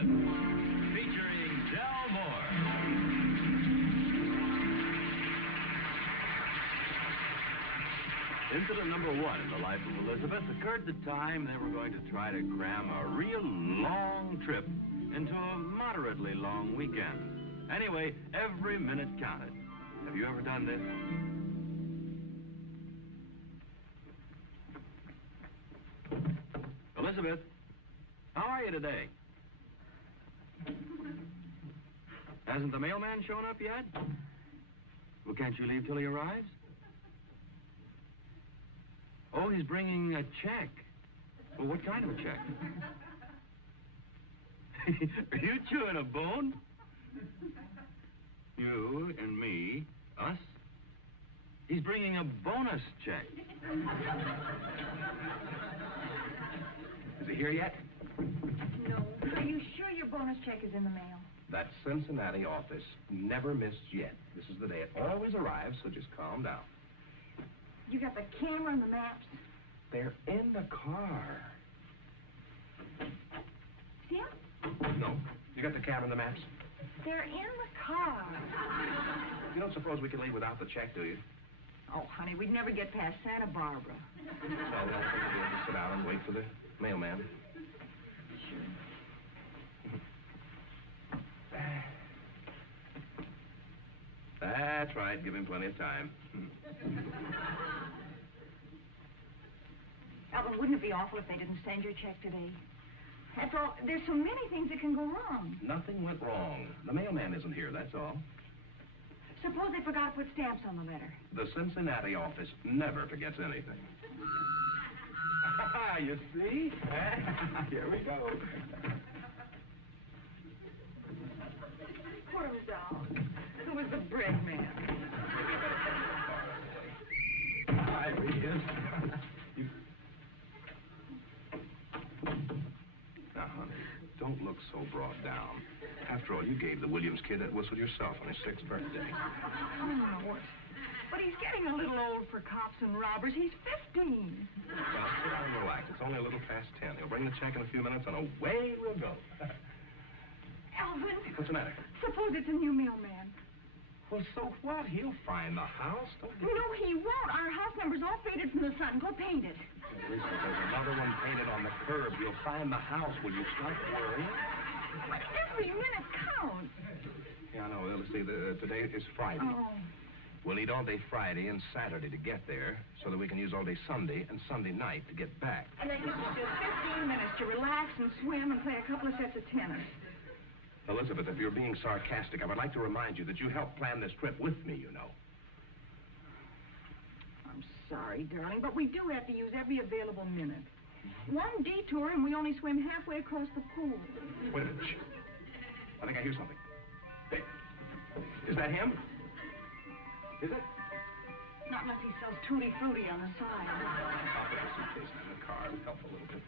Elizabeth, featuring Del Moore. Incident number 1 in the life of Elizabeth occurred the time they were going to try to cram a real long trip into a moderately long weekend. Anyway, every minute counted. Have you ever done this? Elizabeth, how are you today? Hasn't the mailman shown up yet? Well, can't you leave till he arrives? Oh, he's bringing a check. Well, what kind of a check? Are you chewing a bone? You and me, us? He's bringing a bonus check. Is he here yet? No. Are you sure your bonus check is in the mail? That Cincinnati office never missed yet. This is the day it always arrives, so just calm down. You got the camera and the maps? They're in the car. See 'em? No. You got the camera and the maps? They're in the car. You don't suppose we can leave without the check, do you? Oh, honey, we'd never get past Santa Barbara. Well, then we'll just sit down and wait for the mailman. Sure. That's right. Give him plenty of time. Alvin, wouldn't it be awful if they didn't send your check today? After all, there's so many things that can go wrong. Nothing went wrong. The mailman isn't here, that's all. Suppose they forgot to put stamps on the letter. The Cincinnati office never forgets anything. You see? Here we go. Put him down. Who was the bread man? Hi, Witjas. Now, honey, don't look so brought down. After all, you gave the Williams kid that whistle yourself on his 6th birthday. Oh, but he's getting a little old for cops and robbers. He's 15. Well, sit down and relax. It's only a little past 10. He'll bring the check in a few minutes, and away we'll go. Alvin. What's the matter? Suppose it's a new mailman. Well, so what? He'll find the house. Don't you? No, he won't. Our house number's all faded from the sun. Go paint it. Lisa, there's another one painted on the curb. You'll find the house. Will you stop worrying? But every minute counts. Yeah, I know. Well, let's see. Today is Friday. Oh. We'll need all day Friday and Saturday to get there so that we can use all day Sunday and Sunday night to get back. And then you just 15 minutes to relax and swim and play a couple of sets of tennis. Elizabeth, if you're being sarcastic, I would like to remind you that you helped plan this trip with me, you know. I'm sorry, darling, but we do have to use every available minute. One detour and we only swim halfway across the pool. Wait a minute. Shh. I think I hear something. Hey, is that him? Is it? Not unless he sells Tutti Frutti on the side. I'll put the suitcase in the car and help a little bit.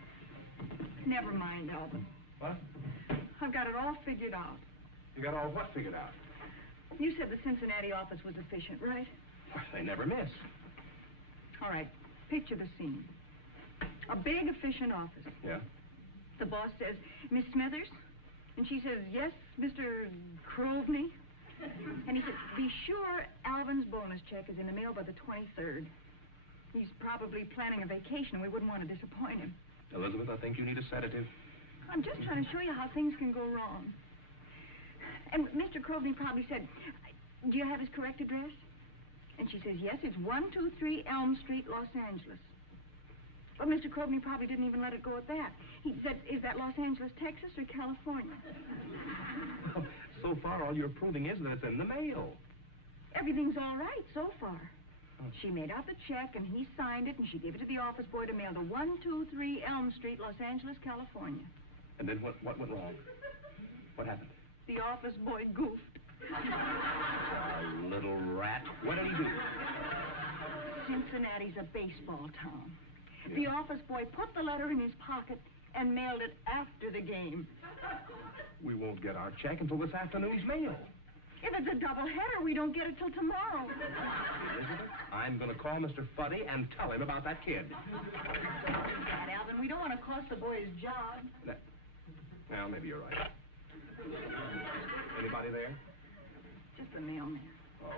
Never mind, Alvin. What? I've got it all figured out. You got all what figured out? You said the Cincinnati office was efficient, right? Well, they never miss. All right. Picture the scene. A big, efficient office. Yeah? The boss says, Miss Smithers? And she says, yes, Mr. Krovney? And he said, be sure Alvin's bonus check is in the mail by the 23rd. He's probably planning a vacation, and we wouldn't want to disappoint him. Elizabeth, I think you need a sedative. I'm just trying to show you how things can go wrong. And Mr. Krovney probably said, do you have his correct address? And she says, yes, it's 123 Elm Street, Los Angeles. But Mr. Krovney probably didn't even let it go at that. He said, is that Los Angeles, Texas, or California? Well, so far, all you're proving is that it's in the mail. Everything's all right so far. She made out the check, and he signed it, and she gave it to the office boy to mail to 123 Elm Street, Los Angeles, California. And then what went wrong? What happened? The office boy goofed. Little rat. What did he do? Cincinnati's a baseball town. Yeah. The office boy put the letter in his pocket and mailed it after the game. We won't get our check until this afternoon's mail. If it's a double-header, we don't get it till tomorrow. Elizabeth, I'm going to call Mr. Fuddy and tell him about that kid. That, Alvin, we don't want to cost the boy his job. Well, maybe you're right. Anybody there? Just the mailman. Oh.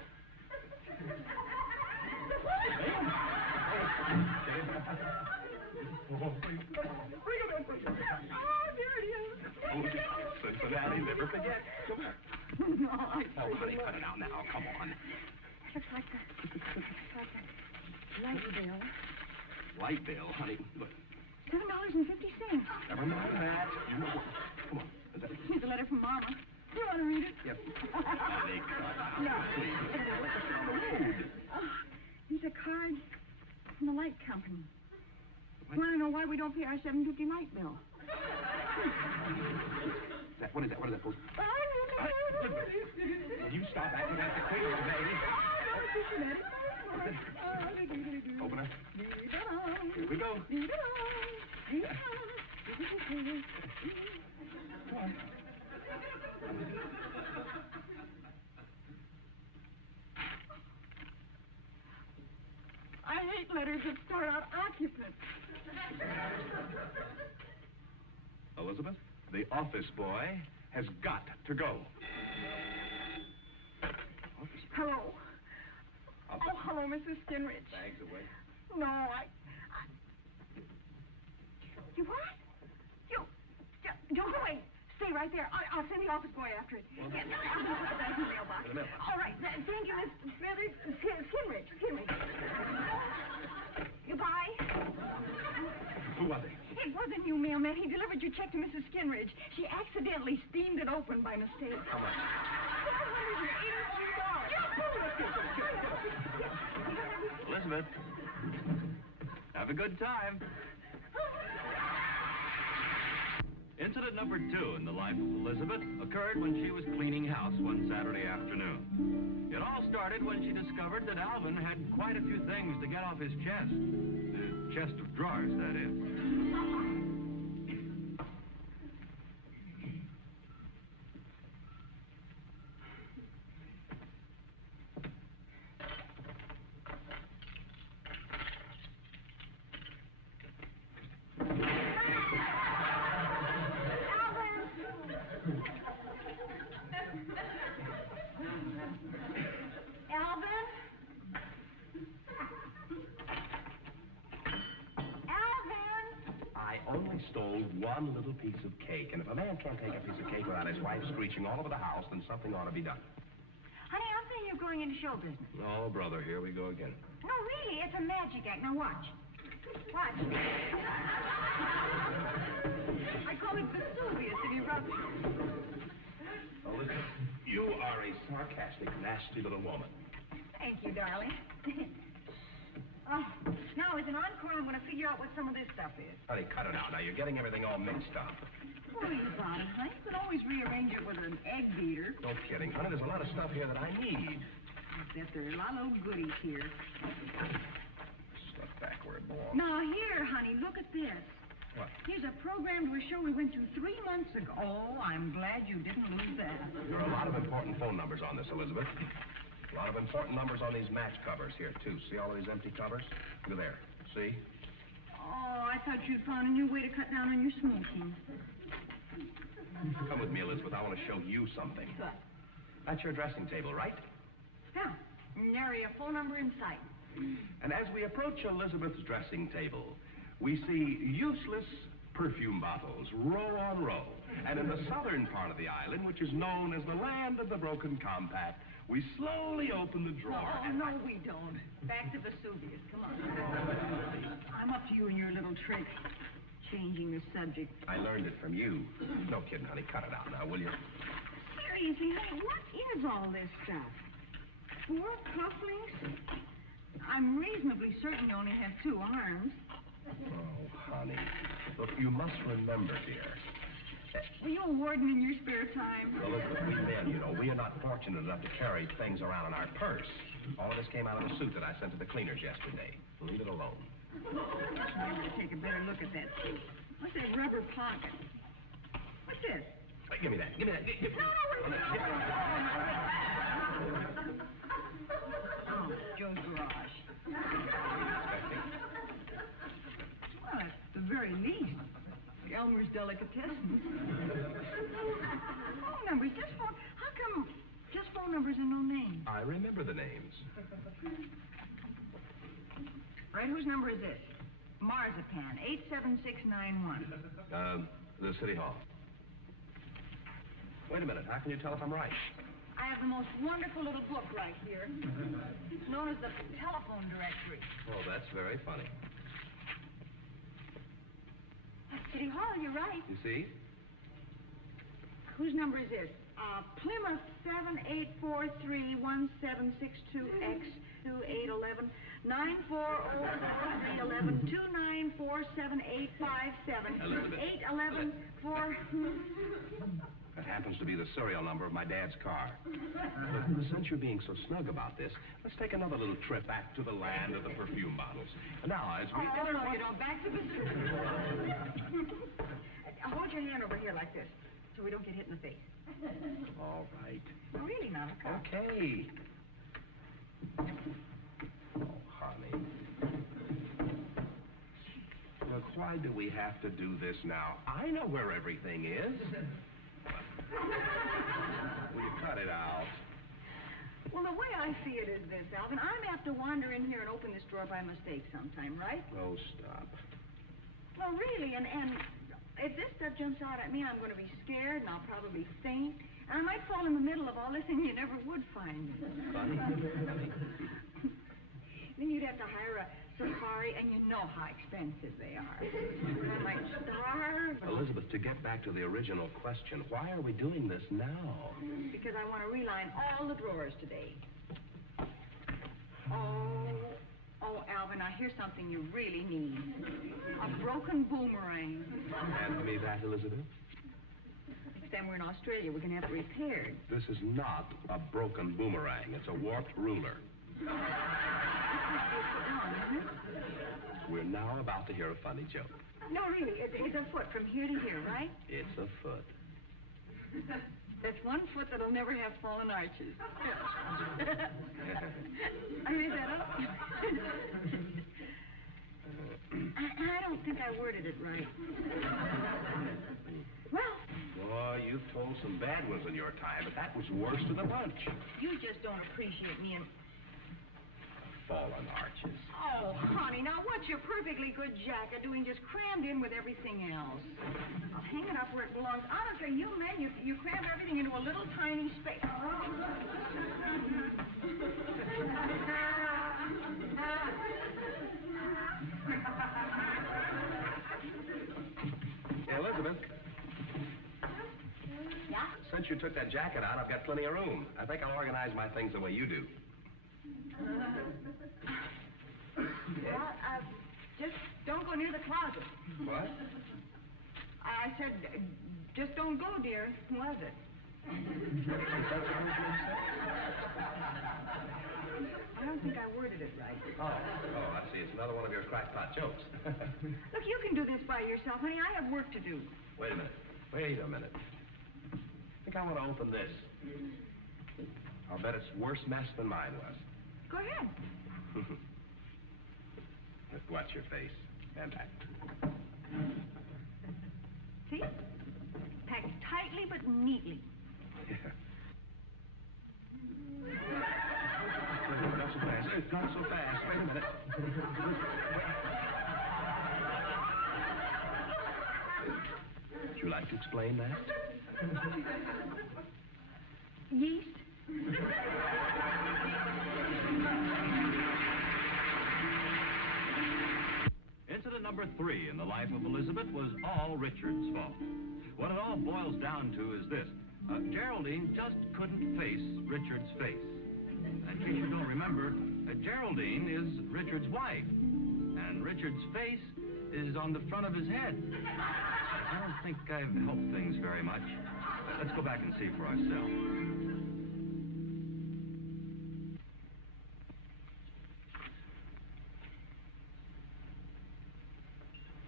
Cincinnati, never forget. Come here. No, Oh, honey, cut it out now. Come on. looks like a light bill. Light bill, honey. Look. $7.50. Never mind that. You know what? Come on. Is that... Here's a letter from Mama. You want to read it? Yes. Honey, cut out. No. Please. These are cards from the light company. You want to know why we don't pay our $7.50 light bill? What is that? What is that? Will you stop acting like the queen today? Open it. Here we go. Come on. I hate letters that start out occupant. Elizabeth, the office boy has got to go. Hello. Oh, hello, Mrs. Skinridge. Bags away. No, You what? Don't go away. Stay right there. I'll send the office boy after it. Yeah, I'm going to put the bags in the mailbox. All right. Thank you, Miss Skinridge. Goodbye. Who was it? It wasn't you, mailman. He delivered your check to Mrs. Skinridge. She accidentally steamed it open by mistake. How much? $481. Elizabeth, have a good time. Incident number 2 in the life of Elizabeth occurred when she was cleaning house one Saturday afternoon. It all started when she discovered that Alvin had quite a few things to get off his chest. The chest of drawers, that is. Stole one little piece of cake, and if a man can't take a piece of cake without his wife screeching all over the house, then something ought to be done. Honey, I'm thinking of going into show business. Oh, brother, here we go again. No, really, it's a magic act. Now watch. Watch. I call it Vesuvius in eruption. Oh, listen, you are a sarcastic, nasty little woman. Thank you, darling. Now, as an encore, I'm going to figure out what some of this stuff is. Honey, cut it out. Now, you're getting everything all mixed up. Worry about it, honey. You can always rearrange it with an egg beater. No kidding. Honey, there's a lot of stuff here that I need. I bet there are a lot of little goodies here. Stuff back where it belongs. Now, here, honey, look at this. What? Here's a program to a show we went to 3 months ago. Oh, I'm glad you didn't lose that. There are a lot of important phone numbers on this, Elizabeth. A lot of important numbers on these match covers here, too. See all of these empty covers? Look there. See? Oh, I thought you'd found a new way to cut down on your smoking. Come with me, Elizabeth. I want to show you something. What? That's your dressing table, right? Yeah. Nary a phone number in sight. And as we approach Elizabeth's dressing table, we see useless perfume bottles, row on row. And in the southern part of the island, which is known as the land of the broken compact, we slowly open the drawer. Oh, no, we don't. Back to Vesuvius. Come on. I'm up to you and your little trick. Changing the subject. I learned it from you. No kidding, honey. Cut it out now, will you? Seriously, honey, what is all this stuff? 4 cufflinks? I'm reasonably certain you only have 2 arms. Oh, honey. Look, you must remember, dear. Were you a warden in your spare time? Well, look, we men, you know, we are not fortunate enough to carry things around in our purse. All of this came out of the suit that I sent to the cleaners yesterday. Leave it alone. Maybe to take a better look at that suit. What's that rubber pocket? What's this? Wait, give me that. Give me that. No, wait. Oh, Joe's garage. What are you expecting? Well, at the very least, Elmer's Delicatessen. Phone numbers, just phone. How come just phone numbers and no names? I remember the names. Right, whose number is this? Marzipan, 87691. The City Hall. Wait a minute. How can you tell if I'm right? I have the most wonderful little book right here. It's known as the telephone directory. Oh, that's very funny. City Hall, you're right. You see? Whose number is this? Plymouth 78431762X 2811 9404311 2947857 Elizabeth. 811 4. That happens to be the serial number of my dad's car. But since you're being so snug about this, let's take another little trip back to the land of the perfume bottles. Now, as we... Oh, no, you don't. Back to the... Hold your hand over here like this, so we don't get hit in the face. All right. No, really not. Okay. Oh, honey. Look, why do we have to do this now? I know where everything is. Will you cut it out? Well, the way I see it is this, Alvin. I'm apt to wander in here and open this drawer by mistake sometime, right? Oh, stop. Well, really, and if this stuff jumps out at me, I'm going to be scared, and I'll probably faint. And I might fall in the middle of all this, and you never would find me. Funny. Then you'd have to hire a safari, and you know how expensive they are. I might starve. Elizabeth, to get back to the original question, why are we doing this now? Because I want to reline all the drawers today. Oh, Alvin, now here's something you really need. A broken boomerang. Hand me that, Elizabeth. Next time we're in Australia, we're going to have it repaired. This is not a broken boomerang. It's a warped ruler. We're now about to hear a funny joke. No, really, it's a foot from here to here, right? It's a foot. That's one foot that'll never have fallen arches. I made that up. I don't think I worded it right. Well... Boy, you've told some bad ones in your time, but that was worst of the bunch. You just don't appreciate me and... Fallen arches. Oh, honey, now what's your perfectly good jacket doing just crammed in with everything else? I'll hang it up where it belongs. Honestly, you men, you cram everything into a little tiny space. Elizabeth, Yeah? since you took that jacket out, I've got plenty of room. I think I'll organize my things the way you do. Well, just don't go near the closet. What? I said, just don't go, dear. Was it? I don't think I worded it right. Oh, I see. It's another one of your crackpot jokes. Look, you can do this by yourself, honey. I have work to do. Wait a minute. I think I want to open this. I'll bet it's worse mess than mine was. Go ahead. Just watch your face. And back. See? Packed tightly but neatly. Yeah. Not so fast. Not so fast. Wait a minute. Would you like to explain that? Yeast? Incident number 3 in the life of Elizabeth was all Richard's fault. What it all boils down to is this. Geraldine just couldn't face Richard's face. In case you don't remember, Geraldine is Richard's wife. And Richard's face is on the front of his head. I don't think I've helped things very much. Let's go back and see for ourselves.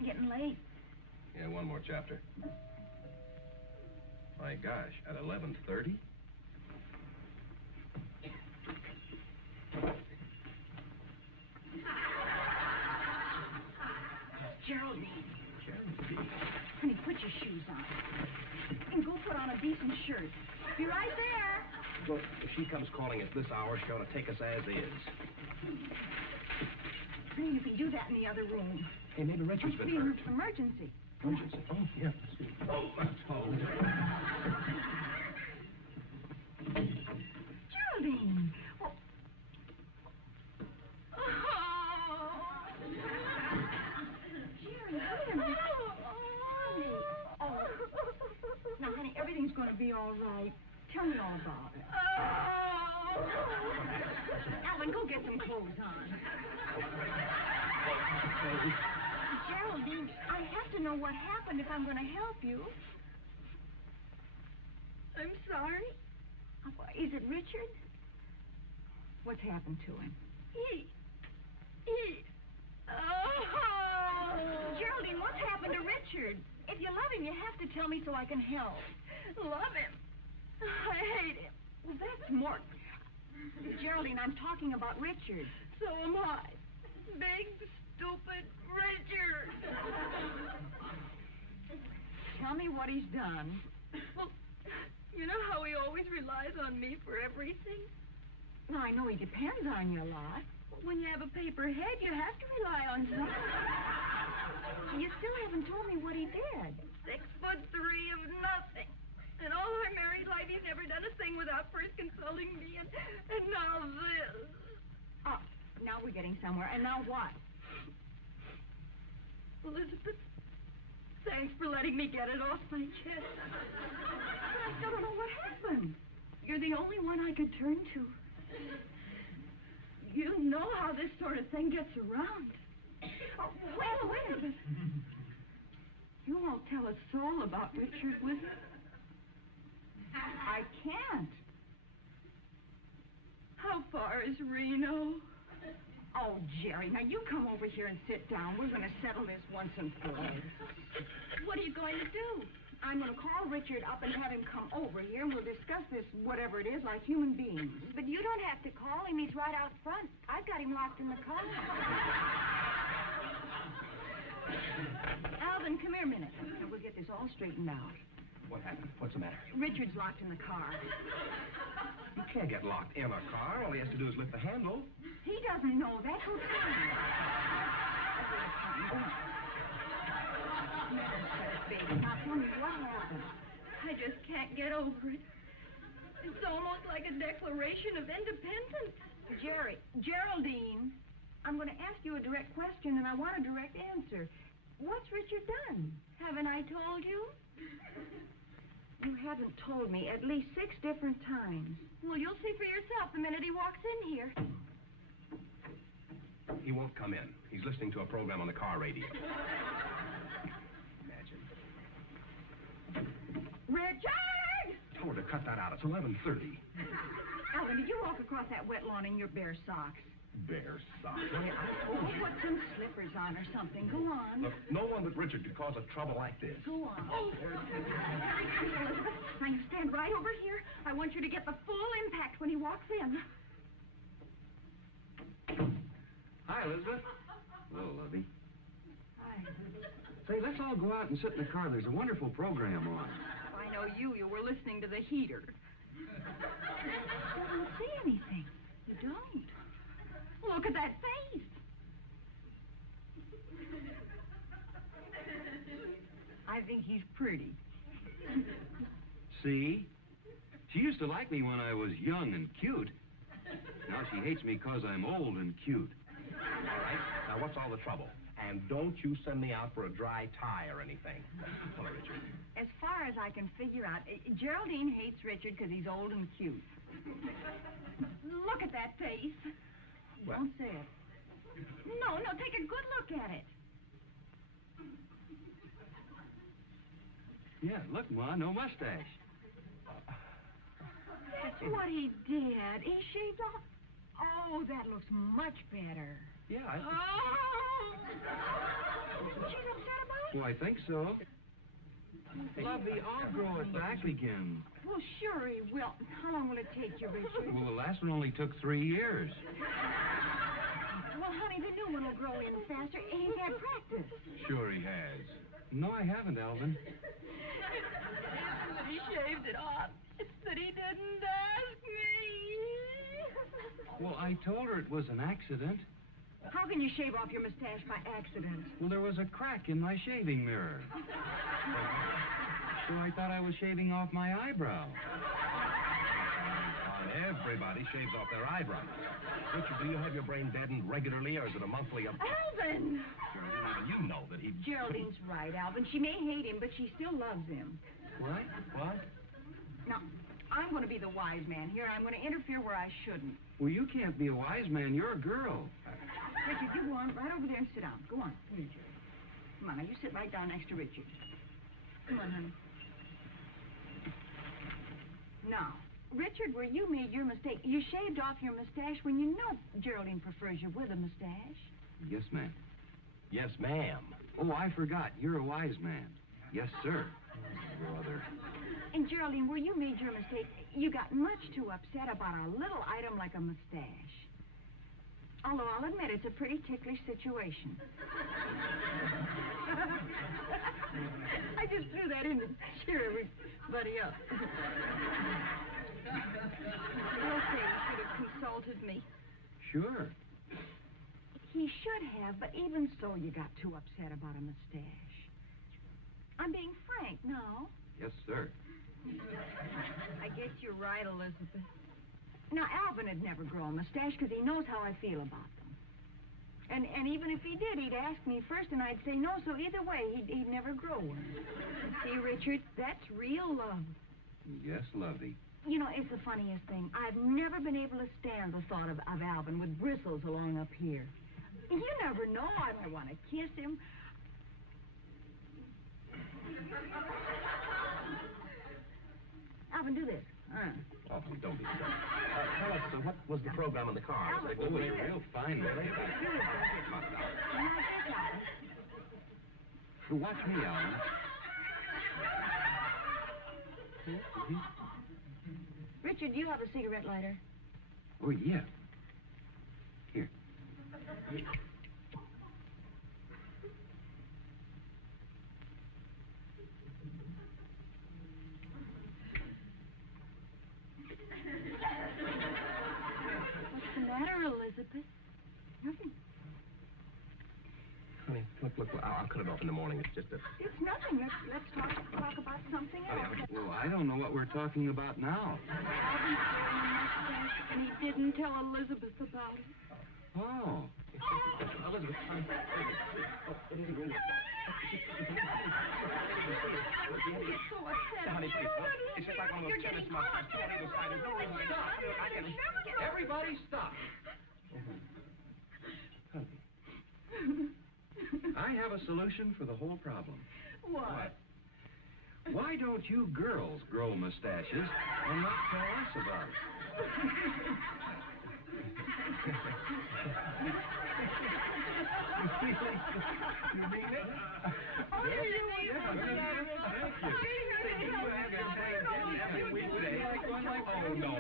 Getting late. Yeah, one more chapter. My gosh, at 11:30? Geraldine. Geraldine. Honey, Put your shoes on. And go put on a decent shirt. Be right there. Well, if she comes calling at this hour, she ought to take us as is. Honey, you can do that in the other room. Hey, maybe Richard's been hurt. Emergency. Emergency? Oh, yeah. Oh, Geraldine. Oh. Jerry, wait a minute. Oh. Now, honey, everything's going to be all right. Tell me all about it. Allen, go get some clothes on. Geraldine, I have to know what happened if I'm going to help you. I'm sorry. Is it Richard? What's happened to him? Geraldine, what's happened to Richard? If you love him, you have to tell me so I can help. Love him. I hate him. Well, that's more... Geraldine, I'm talking about Richard. So am I. Big, stupid Richard. Tell me what he's done. Well, you know how he always relies on me for everything? Well, I know he depends on you a lot. When you have a paper head, you have to rely on something. You still haven't told me what he did. 6'3" of nothing. And all my married life, he's never done a thing without first consulting me, and now this. Oh, now we're getting somewhere. And now what? Elizabeth, thanks for letting me get it off my chest. But I still don't know what happened. You're the only one I could turn to. You know how this sort of thing gets around. Oh, wait a minute. You won't tell a soul about Richard, will you? I can't. How far is Reno? Oh, Jerry, now you come over here and sit down. We're going to settle this once and for all. What are you going to do? I'm going to call Richard up and have him come over here, and we'll discuss this, whatever it is, like human beings. But you don't have to call him. He's right out front. I've got him locked in the car. Alvin, come here a minute. And we'll get this all straightened out. What happened? What's the matter? Richard's locked in the car. He can't get locked in a car. All he has to do is lift the handle. He doesn't know that. He'll tell me. Baby, now tell me what happened. I just can't get over it. It's almost like a declaration of independence. Geraldine, I'm going to ask you a direct question, and I want a direct answer. What's Richard done? Haven't I told you? You haven't told me at least 6 different times. Well, you'll see for yourself the minute he walks in here. He won't come in. He's listening to a program on the car radio. Imagine. Richard! Tell her to cut that out. It's 11:30. Alvin, did you walk across that wet lawn in your bare socks? Bare socks. Honey, I told you. Put some slippers on or something. Go on. Look, no one but Richard could cause a trouble like this. Go on. Oh. Now you stand right over here. I want you to get the full impact when he walks in. Hi, Elizabeth. Hello, Lovey. Hi. Say, let's all go out and sit in the car. There's a wonderful program on. If I know you were listening to the heater. You don't see anything. You don't. Look at that face. I think he's pretty. See? She used to like me when I was young and cute. Now she hates me because I'm old and cute. All right. Now, what's all the trouble? And don't you send me out for a dry tie or anything. Hello, Richard. As far as I can figure out, Geraldine hates Richard because he's old and cute. Look at that face. What? Don't say it. No, take a good look at it. Yeah, look, Ma, no mustache. That's what he did. He shaved off. Oh, that looks much better. Yeah, Oh! She's upset about it? Well, I think so. Lovey, I'll grow it back again. Well, sure he will. How long will it take you, Richard? Well, the last one only took 3 years. Well, honey, the new one will grow in faster. He's had practice. Sure he has. No, I haven't, Alvin. It's that he shaved it off. It's that he didn't ask me. Well, I told her it was an accident. How can you shave off your mustache by accident? Well, there was a crack in my shaving mirror. So I thought I was shaving off my eyebrow. Everybody shaves off their eyebrows. Richard, do you have your brain deadened regularly, or is it a monthly... Alvin! Geraldine, even you know that he... Geraldine's right, Alvin. She may hate him, but she still loves him. What? What? Now, I'm going to be the wise man here. I'm going to interfere where I shouldn't. Well, you can't be a wise man. You're a girl. Richard, you go on right over there and sit down. Go on. Come here, Jerry. Come on, now you sit right down next to Richard. Come on, honey. Now, Richard, where you made your mistake, you shaved off your mustache when you know Geraldine prefers you with a mustache. Yes, ma'am. Yes, ma'am. Oh, I forgot. You're a wise man. Yes, sir. Brother. And Geraldine, where you made your mistake, you got much too upset about a little item like a mustache. Although I'll admit it's a pretty ticklish situation. I just threw that in to cheer everybody up. He'll say he should have consulted me. Sure. He should have, but even so, you got too upset about a mustache. I'm being frank, no? Yes, sir. I guess you're right, Elizabeth. Now, Alvin would never grow a mustache because he knows how I feel about them. And even if he did, he'd ask me first, and I'd say no, so either way, he'd never grow one. See, Richard, that's real love. Yes, lovey. You know, it's the funniest thing. I've never been able to stand the thought of Alvin with bristles along up here. You never know. I might want to kiss him. Alvin, do this. Oh, don't be silly. Tell us, what was the program in the car? Was it a good one? Real fine, Do lovey. this, Alvin. Watch me, Alvin. Richard, do you have a cigarette lighter? Oh, yeah. Here. What's the matter, Elizabeth? Nothing. Honey, look, I'll cut it off in the morning. It's just a... It's nothing. Let's talk about something else. Well, I don't know what we're talking about now. Alvin's growing a mustache, and he didn't tell Elizabeth about it. Oh. Elizabeth, it isn't really... He's so upset. Honey, please, it's just like one of those tennis mustaches. Two on either side. There's no reason to stop. Everybody stop. Honey. I have a solution for the whole problem. What? Why don't you girls grow mustaches and not tell us about it? You mean it? Oh, you mean it? Oh, no.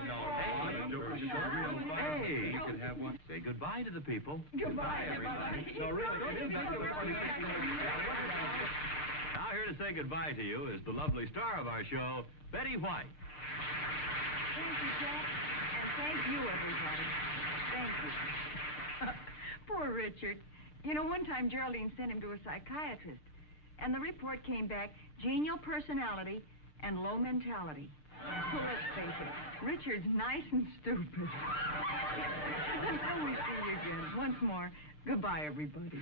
Hey, you could have one. Say goodbye to the people. Goodbye, everybody. No, really, don't do that. Now, here to say goodbye to you is the lovely star of our show, Betty White. Thank you, Jack. And thank you, everybody. Thank you. Poor Richard. You know, one time Geraldine sent him to a psychiatrist, and the report came back, genial personality and low mentality. So let's face it, Richard's nice and stupid. Until we see you again, once more, goodbye, everybody.